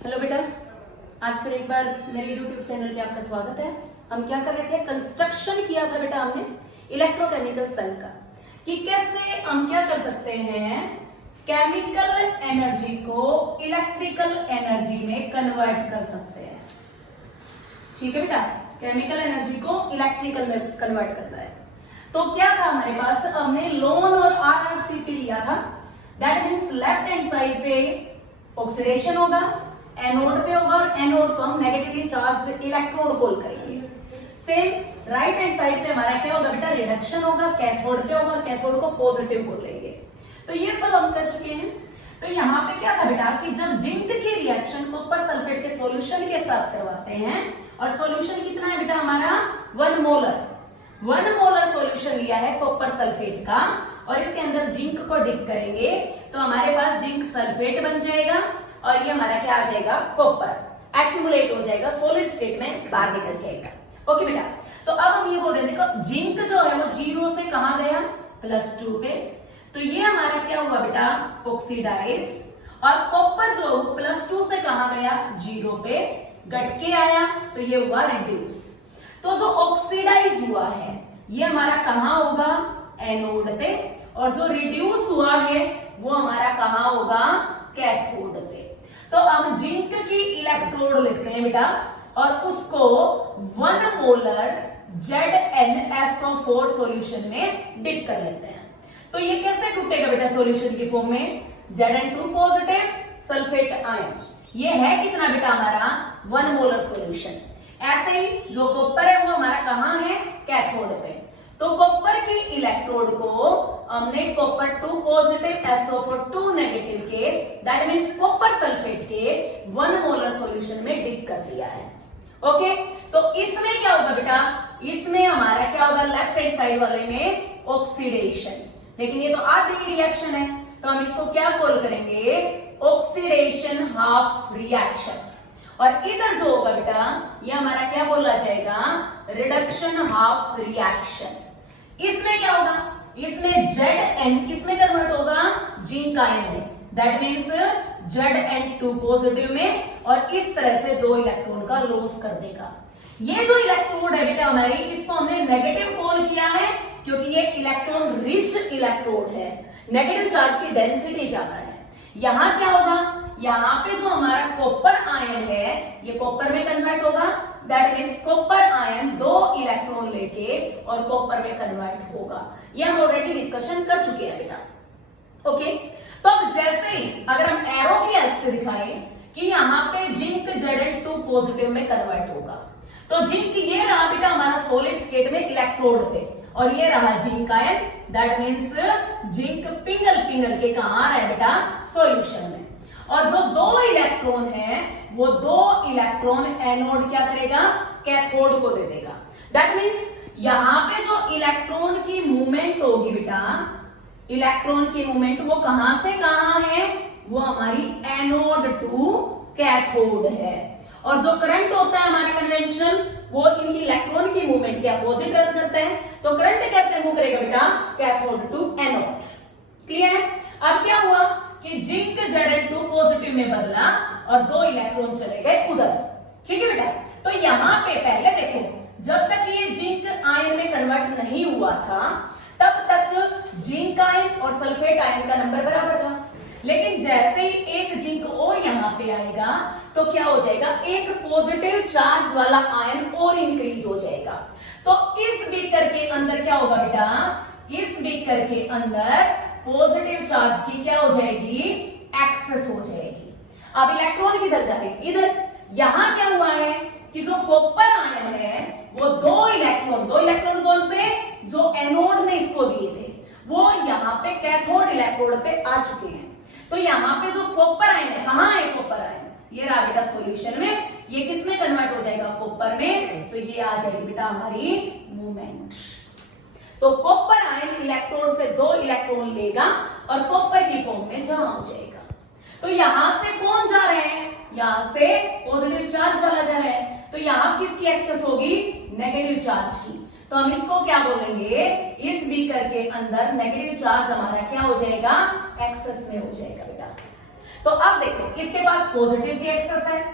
Hello बेटा, आज फिर एक बार मेरे YouTube चैनल पे आपका स्वागत है। हम क्या कर रहे थे, कंस्ट्रक्शन किया था बेटा हमने इलेक्ट्रोकेमिकल सेल का, कि कैसे हम क्या कर सकते हैं, केमिकल एनर्जी को इलेक्ट्रिकल एनर्जी में कन्वर्ट कर सकते हैं। ठीक है बेटा, केमिकल एनर्जी को इलेक्ट्रिकल में कन्वर्ट करता है। तो क्या था हमारे पास, हमने लोन और RRCP लिया था। That means left hand side पे ऑक्सीडेशन होगा, एनोड पे होगा, और एनोड को हम नेगेटिवली चार्ज इलेक्ट्रोड कॉल करेंगे। सेम राइट हैंड साइड पे हमारा क्या होगा बेटा, रिडक्शन होगा, कैथोड पे होगा, और कैथोड को पॉजिटिव बोल लेंगे। तो ये सब हम कर चुके हैं। तो यहाँ पे क्या था बेटा कि जब जिंक की रिएक्शन कॉपर सल्फेट के सॉल्यूशन के साथ करवाते हैं, और सॉल्यूशन कितना है बेटा हमारा 1 मोलर सॉल्यूशन लिया है कॉपर सल्फेट का, और इसके अंदर जिंक को डिप करेंगे तो हमारे पास जिंक सल्फेट बन जाएगा, और ये हमारा क्या आ जाएगा, कॉपर एक्यूमुलेट हो जाएगा, सॉलिड स्टेट में बाहर निकल जाएगा। ओके बेटा, तो अब हम ये बोल रहे हैं, देखो जिंक जो है वो 0 से कहां गया, +2 पे। तो ये हमारा क्या हुआ बेटा, ऑक्सीडाइज, और कॉपर जो +2 से कहां गया, 0 पे घट के आया, तो ये हुआ रिड्यूस। तो जो ऑक्सीडाइज हुआ है ये हमारा कहां होगा, एनोड पे, और जो रिड्यूस हुआ है वो हमारा कहां होगा, कैथोड पे। तो हम जिंक की इलेक्ट्रोड लेते हैं बेटा, और उसको 1 मोलर ZnSO4 सॉल्यूशन में डिप कर लेते हैं। तो ये कैसे टूटेगा बेटा सॉल्यूशन की फॉर्म में, Zn2 पॉजिटिव सल्फेट आयन, ये है कितना बेटा हमारा 1 मोलर सॉल्यूशन। ऐसे ही जो कॉपर है वो हमारा कहां है, कैथोड पे। तो कॉपर की इलेक्ट्रोड को हमने कॉपर 2 पॉजिटिव SO4 नेगेटिव के, दैट मींस कॉपर सल्फेट के 1 मोलर सॉल्यूशन में डिप कर दिया है। ओके, तो इसमें क्या होगा बेटा, इसमें हमारा क्या होगा, लेफ्ट हैंड साइड वाले में ऑक्सीडेशन, लेकिन ये तो आधी रिएक्शन है, तो हम इसको क्या कॉल करेंगे, ऑक्सीडेशन हाफ रिएक्शन। और इधर जो होगा बेटा ये हमारा क्या बोला जाएगा, रिडक्शन हाफ रिएक्शन। इसमें क्या होगा, इसमें Zn किसमें कन्वर्ट होगा, जिंक आयन में, दैट मींस Zn2 पॉजिटिव में, और इस तरह से 2 इलेक्ट्रॉन का लॉस कर देगा। ये जो इलेक्ट्रोड है बेटा हमारी, इसको हमने नेगेटिव कॉल किया है क्योंकि ये इलेक्ट्रॉन रिच इलेक्ट्रोड है, नेगेटिव चार्ज की डेंसिटी ज्यादा है। यहां क्या होगा, यहाँ पे जो हमारा कॉपर आयन है ये कॉपर में कन्वर्ट होगा, that means copper ion 2 electron लेके और कॉपर में कन्वर्ट होगा। ये हम ऑलरेडी डिस्कशन कर चुके हैं बेटा। ओके, तो अब जैसे ही अगर हम एरो की हेल्प से दिखाएं कि यहाँ पे जिंक Zn2 पॉजिटिव में कन्वर्ट होगा, तो जिंक ये रहा बेटा हमारा सॉलिड स्टेट में इलेक्ट्रोड पे, और ये रहा zinc ion, that means zinc पिघल के कहां आ रहा है बेटा, सॉल्यूशन में। और जो 2 इलेक्ट्रॉन है वो 2 इलेक्ट्रॉन एनोड क्या करेगा, कैथोड को दे देगा। दैट मींस यहां पे जो इलेक्ट्रॉन की मूवमेंट होगी बेटा, इलेक्ट्रॉन की मूवमेंट वो कहां से कहां है, वो हमारी एनोड टू कैथोड है। और जो करंट होता है हमारा कन्वेंशनल, वो इनकी इलेक्ट्रॉन की मूवमेंट के अपोजिट रन करते हैं। तो करंट कैसे मूव करेगा बेटा, कैथोड टू एनोड। क्लियर है। अब क्या हुआ कि जिंक Zn2 पॉजिटिव में बदला और 2 इलेक्ट्रॉन चले गए उधर। ठीक है बेटा, तो यहां पे पहले देखो, जब तक ये जिंक आयन में कन्वर्ट नहीं हुआ था तब तक जिंक आयन और सल्फेट आयन का नंबर बराबर था, लेकिन जैसे ही एक जिंक और यहां पे आएगा तो क्या हो जाएगा, एक पॉजिटिव चार्ज वाला आयन और इंक्रीज हो जाएगा। तो इस बीकर के अंदर क्या होगा बेटा, इस बीकर के अंदर पॉजिटिव चार्ज की क्या हो जाएगी, एक्सेस हो जाएगी। अब इलेक्ट्रॉन किधर जा रहे, इधर। यहां क्या हुआ है कि जो कॉपर आयन है वो 2 इलेक्ट्रॉन कौन से, जो एनोड ने इसको दिए थे, वो यहाँ पे कैथोड इलेक्ट्रोड पे आ चुके हैं। तो यहाँ पे जो कॉपर आयन है, कहां है कॉपर आयन, ये रहा बेटा सॉल्यूशन में, ये किस में कन्वर्ट हो जाएगा, कॉपर में। तो ये आ जाएगी बेटा हमारी मूवमेंट। तो कॉपर आयन इलेक्ट्रोड से 2 इलेक्ट्रॉन लेगा और कॉपर की फॉर्म में जमा हो जाएगा। तो यहां से कौन जा रहे हैं, यहां से पॉजिटिव चार्ज वाला जा रहा है, तो यहां किसकी एक्सेस होगी, नेगेटिव चार्ज की। तो हम इसको क्या बोलेंगे, इस बीकर के अंदर नेगेटिव चार्ज हमारा क्या हो जाएगा, एक्सेस में हो जाएगा बेटा। तो अब देखो, इसके पास पॉजिटिव की एक्सेस है,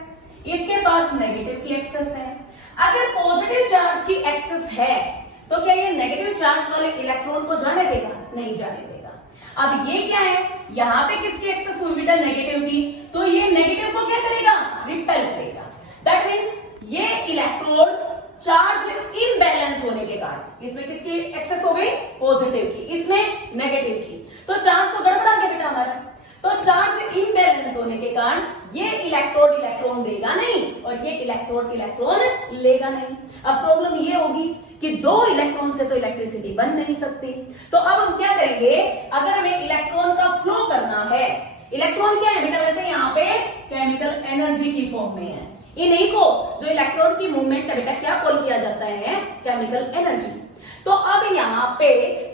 इसके पास नेगेटिव की एक्सेस है। अगर पॉजिटिव चार्ज की एक्सेस है तो क्या ये नेगेटिव चार्ज वाले इलेक्ट्रॉन को जाने देगा? नहीं जाने देगा। अब ये क्या है, यहाँ पे किसकी एक्सेस हुई बेटा? नेगेटिव की, तो ये नेगेटिव को क्या करेगा? रिपेल करेगा। दैट मीन्स ये इलेक्ट्रोन चार्ज इम्बैलेंस होने के कारण, इसमें किसकी एक्सेस हो गई? पॉजिटिव की, इसमें नेगेटिव की, तो चार्ज तो गड़बड़ा गया बेटा हमारा। तो चार्ज इम्बैलेंस होने के कारण ये इलेक्ट्रोड इलेक्ट्रॉन देगा नहीं और ये इलेक्ट्रोड इलेक्ट्रॉन लेगा नहीं। अब प्रॉब्लम ये होगी कि दो इलेक्ट्रॉन से तो इलेक्ट्रिसिटी बन नहीं सकती, तो अब हम क्या करेंगे? अगर हमें इलेक्ट्रॉन का फ्लो करना है, इलेक्ट्रॉन क्या है बेटा? वैसे यहाँ पे केमिकल एनर्जी की फॉर्म में है। इन्हीं को, जो इलेक्ट्रॉन की मूवमेंट है बेटा, क्या कॉल किया जाता है? Chemical energy. तो अब यहाँ पे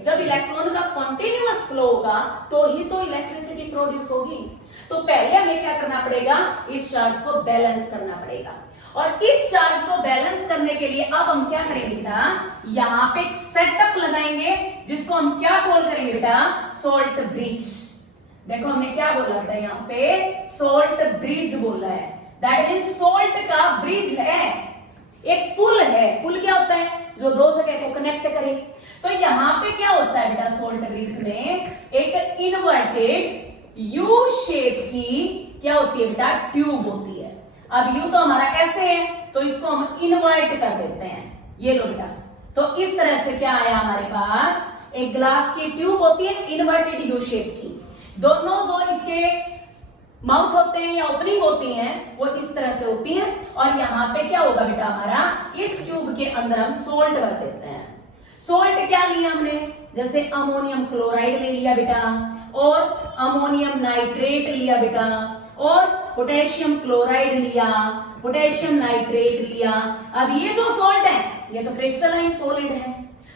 जब इलेक्ट्रॉन का कंटिन्यूअस फ्लो होगा तो ही तो इलेक्ट्रिसिटी प्रोड्यूस होगी। तो पहले हमें क्या करना पड़ेगा? इस चार्ज को बैलेंस करना पड़ेगा, और इस चार्ज को बैलेंस करने के लिए अब हम क्या करेंगे बेटा? यहाँ पे एक सेटअप लगाएंगे जिसको हम क्या कॉल करेंगे बेटा? Salt bridge. देखो हमने क्या बोला बेटा? यहाँ पे सोल्ट ब्रिज बोला है। दैट मीन्स सोल्ट का ब्रिज है, एक पुल है। पुल क्या होता है? जो दो जगह को कनेक्ट करे। तो यहाँ पे क्या होता है बेटा? सोल्ट ब्रिज में एक इन्वर्टेड यू शेप की क्या होती है बेटा? ट्यूब होती है। अब यू तो हमारा ऐसे है, तो इसको हम इन्वर्ट कर देते हैं। ये लो बेटा, तो इस तरह से क्या आया हमारे पास? एक ग्लास की ट्यूब होती है इन्वर्टेड यू शेप की। दोनों जो इसके माउथ होते हैं या ओपनिंग होती हैं वो इस तरह से होती हैं, और यहाँ पे क्या होगा बेटा? हमारा इस ट्यूब के अंदर हम सोल्ट भर देते हैं। सोल्ट क्या लिया हमने? जैसे अमोनियम क्लोराइड ले लिया बेटा, और अमोनियम नाइट्रेट लिया बेटा, और पोटेशियम क्लोराइड लिया, पोटेशियम नाइट्रेट लिया। अब ये जो सोल्ट है ये तो क्रिस्टलाइन सॉलिड है,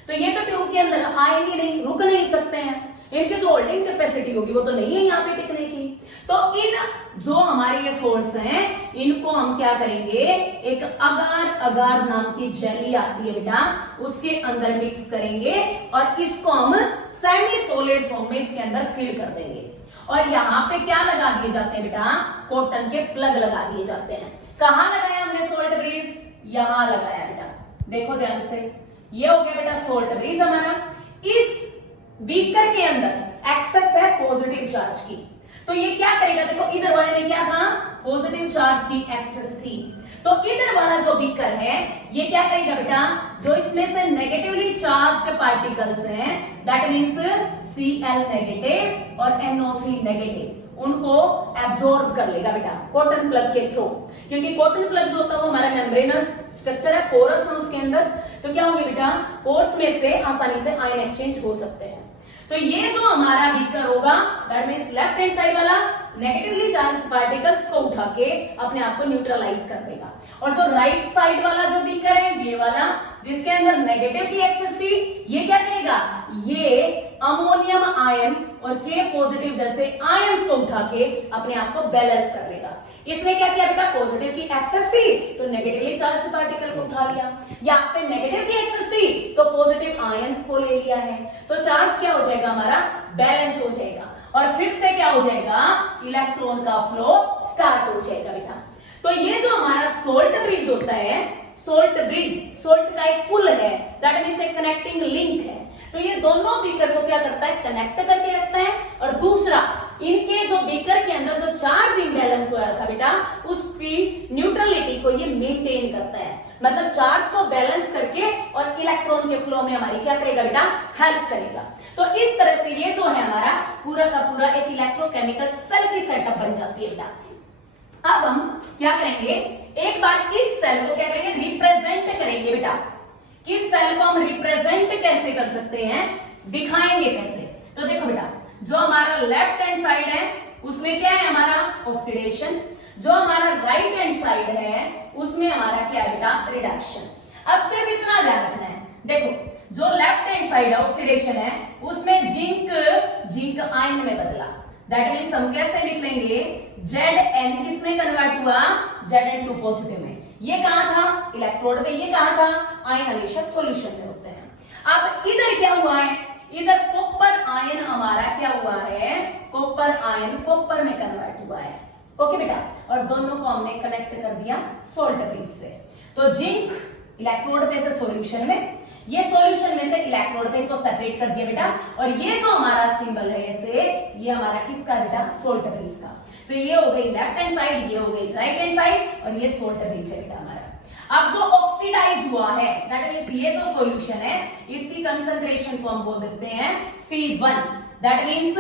तो ये तो ट्यूब के अंदर आएंगे नहीं, रुक नहीं सकते हैं। इनकी जो होल्डिंग कैपेसिटी होगी वो तो नहीं है यहाँ पे टिकने की। तो इन जो हमारे ये सोर्स हैं इनको हम क्या करेंगे? एक अगार अगार नाम की जेली आती है बेटा, उसके अंदर मिक्स करेंगे और इसको हम सेमी सॉलिड फॉर्म में इसके अंदर फिल कर देंगे। और यहाँ पे क्या लगा दिए जाते हैं बेटा? कॉटन के प्लग लगा दिए जाते हैं। कहाँ लगाया हमने सोल्ट ब्रिज? यहाँ लगाया बेटा, देखो ध्यान से। ये हो गया बेटा सोल्ट ब्रिज हमारा। इस बीकर के अंदर एक्सेस है पॉजिटिव चार्ज की, तो ये क्या करेगा? देखो इधर वाले में क्या था? पॉजिटिव चार्ज की एक्सेस थी, तो इधर वाला जो बीकर है ये क्या करेगा बेटा? जो इसमें से नेगेटिवली चार्ज्ड पार्टिकल्स हैं, दैट मींस Cl नेगेटिव और NO3 नेगेटिव, उनको एब्जॉर्ब कर लेगा बेटा कॉटन प्लग के थ्रू। क्योंकि कॉटन प्लग जो होता है वो हमारा मेम्ब्रेनस स्ट्रक्चर है, पोरस है उसके अंदर, तो क्या होंगे बेटा? पोर्स में से आसानी से आयन एक्सचेंज हो सकते हैं। तो ये जो हमारा बीकर होगा that means left hand side वाला नेगेटिवली चार्ज्ड पार्टिकल्स को उठा के अपने आप को न्यूट्रलाइज कर देगा, और जो राइट साइड वाला जो बीकर है ये वाला जिसके अंदर नेगेटिव की एक्सेस थी, ये क्या करेगा? ये अमोनियम आयन और के पॉजिटिव जैसे आयंस को उठा के अपने आप को बैलेंस कर लेगा। इसने क्या किया बेटा? पॉजिटिव की एक्सेस थी तो नेगेटिवली चार्ज्ड पार्टिकल को उठा लिया, यहाँ पे नेगेटिव की एक्सेस थी तो पॉजिटिव आयंस को ले लिया है, तो चार्ज क्या हो जाएगा हमारा? बैलेंस हो जाएगा, और फिर से क्या हो जाएगा? इलेक्ट्रॉन का फ्लो स्टार्ट हो जाएगा बेटा। तो ये जो हमारा सोल्ट ब्रिज होता है, सोल्ट ब्रिज, सोल्ट का एक पुल है, दैट मींस एक कनेक्टिंग लिंक है। तो ये दोनों बीकर को क्या करता है? कनेक्ट करके रखता है, और दूसरा इनके जो बीकर के अंदर जो चार्ज इम्बैलेंस हुआ था बेटा उसकी न्यूट्रलिटी को ये मेंटेन करता है, मतलब चार्ज को बैलेंस करके और इलेक्ट्रॉन के फ्लो में हमारी क्या करेगा बेटा? हेल्प करेगा। तो इस तरह से ये जो है हमारा पूरा का पूरा एक इलेक्ट्रोकेमिकल सेल की सेटअप बन जाती है बेटा। अब हम क्या करेंगे? एक बार इस सेल को क्या करेंगे? रिप्रेजेंट करेंगे बेटा। किस सेल को हम रिप्रेजेंट कैसे कर सकते हैं, दिखाएंगे कैसे? तो देखो बेटा, जो हमारा लेफ्ट हैंड साइड है उसमें क्या है हमारा? ऑक्सीडेशन। जो हमारा राइट हैंड साइड है उसमें हमारा क्या है बेटा? रिडक्शन। अब सिर्फ इतना ध्यान रखना है, देखो जो लेफ्ट हैंड साइड ऑक्सीडेशन है उसमें जिंक आयन में बदला, दैट मींस हम कैसे लिख लेंगे? Zn किसमें कन्वर्ट हुआ? Zn2 पॉजिटिव में। ये कहां था? इलेक्ट्रोड में। ये कहां था? आयन हमेशा सॉल्यूशन में होते हैं। अब इधर क्या हुआ है? इधर कॉपर आयन हमारा क्या हुआ है, कॉपर आयन कॉपर में कन्वर्ट हुआ है। ओके बेटा, और दोनों को हमने कनेक्ट कर दिया सोल्ट ब्रिज से। तो जिंक इलेक्ट्रोड पे से सॉल्यूशन में, ये सॉल्यूशन में से इलेक्ट्रोड पे इनको सेपरेट कर दिया बेटा, और ये जो हमारा सिंबल है ऐसे, ये हमारा किसका बेटा, सोल्ट ब्रिज का। तो ये हो गई लेफ्ट हैंड साइड, ये हो गई राइट हैंड साइड, और ये सोल्ट ब्रिज है बेटा हमारा। अब जो ऑक्सीडाइज हुआ है, दैट मींस ये जो सॉल्यूशन है इसकी कंसंट्रेशन को हम बोल देते हैं C1। दैट मींस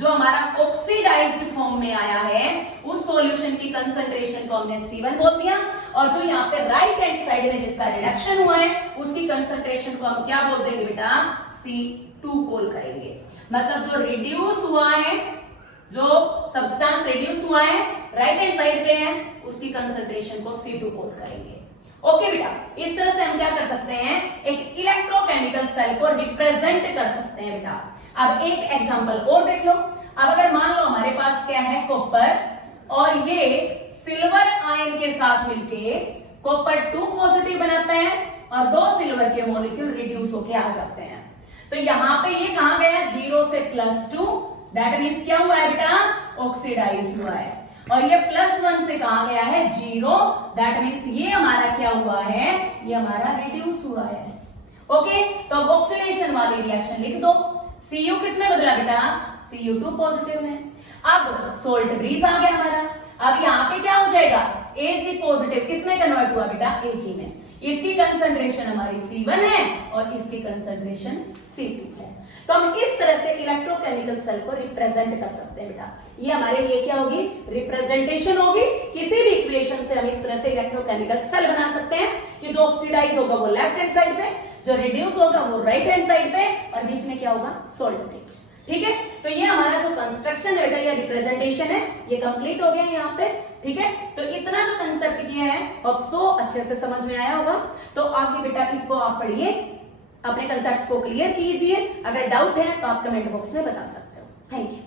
जो हमारा ऑक्सीडाइज्ड फॉर्म में आया है उस सॉल्यूशन की कंसंट्रेशन को हमने C1 बोल दिया, और जो यहाँ पे राइट हैंड साइड में जिसका रिडक्शन हुआ है उसकी कंसंट्रेशन को हम क्या बोल देंगे बेटा, C2 कॉल करेंगे। मतलब जो रिड्यूस हुआ है, जो सब्सटेंस रिड्यूस हुआ है राइट हैंड साइड पे है, उसकी कंसंट्रेशन को C2 कॉल करेंगे। ओके बेटा, इस तरह से हम क्या कर सकते हैं, एक इलेक्ट्रोकेमिकल सेल को रिप्रेजेंट कर सकते हैं बेटा। अब एक एग्जांपल और देख लो। अब अगर मान लो हमारे पास क्या है, कॉपर, और ये सिल्वर आयन के साथ मिलके कॉपर 2 पॉजिटिव बनाता है और 2 सिल्वर के मॉलिक्यूल रिड्यूस होके आ जाते हैं। तो यहाँ पे ये कहां गया, 0 से +2, दैट मीन्स क्या हुआ है बेटा, ऑक्सीडाइज हुआ है। और ये +1 से कहा गया है 0, दैट मीन्स ये हमारा क्या हुआ है, ये हमारा रिड्यूस हुआ है। ओके, तो अब ऑक्सीडेशन वाली रिएक्शन लिख दो। Cu किस में बदला बेटा, Cu2 पॉजिटिव में। अब सोल्ट ब्रिज आ गया हमारा। अब यहाँ पे क्या हो जाएगा, Ag पॉजिटिव किस में कन्वर्ट हुआ बेटा, Ag में। इसकी कंसंट्रेशन हमारी C1 है और इसकी कंसंट्रेशन C2 है। तो हम इस तरह से इलेक्ट्रोकेमिकल सेल को रिप्रेजेंट कर सकते हैं बेटा। ये हमारे लिए क्या होगी, रिप्रेजेंटेशन होगी। किसी भी इक्वेशन से हम इस तरह से इलेक्ट्रोकेमिकल सेल बना सकते हैं कि जो ऑक्सीडाइज होगा वो लेफ्ट हैंड साइड पे, जो रिड्यूस होगा वो राइट हैंड साइड पे, और बीच में क्या होगा, सोल्ट ब्रिज। ठीक है, तो ये हमारा जो कंस्ट्रक्शन है बेटा, ये रिप्रेजेंटेशन है, ये कंप्लीट हो गया यहाँ पे। ठीक है, तो इतना जो कंसेप्ट किया है अब सो अच्छे से समझ में आया होगा। तो आगे बेटा इसको आप पढ़िए, अपने कंसेप्ट्स को क्लियर कीजिए। अगर डाउट है तो आप कमेंट बॉक्स में बता सकते हो। Thank you.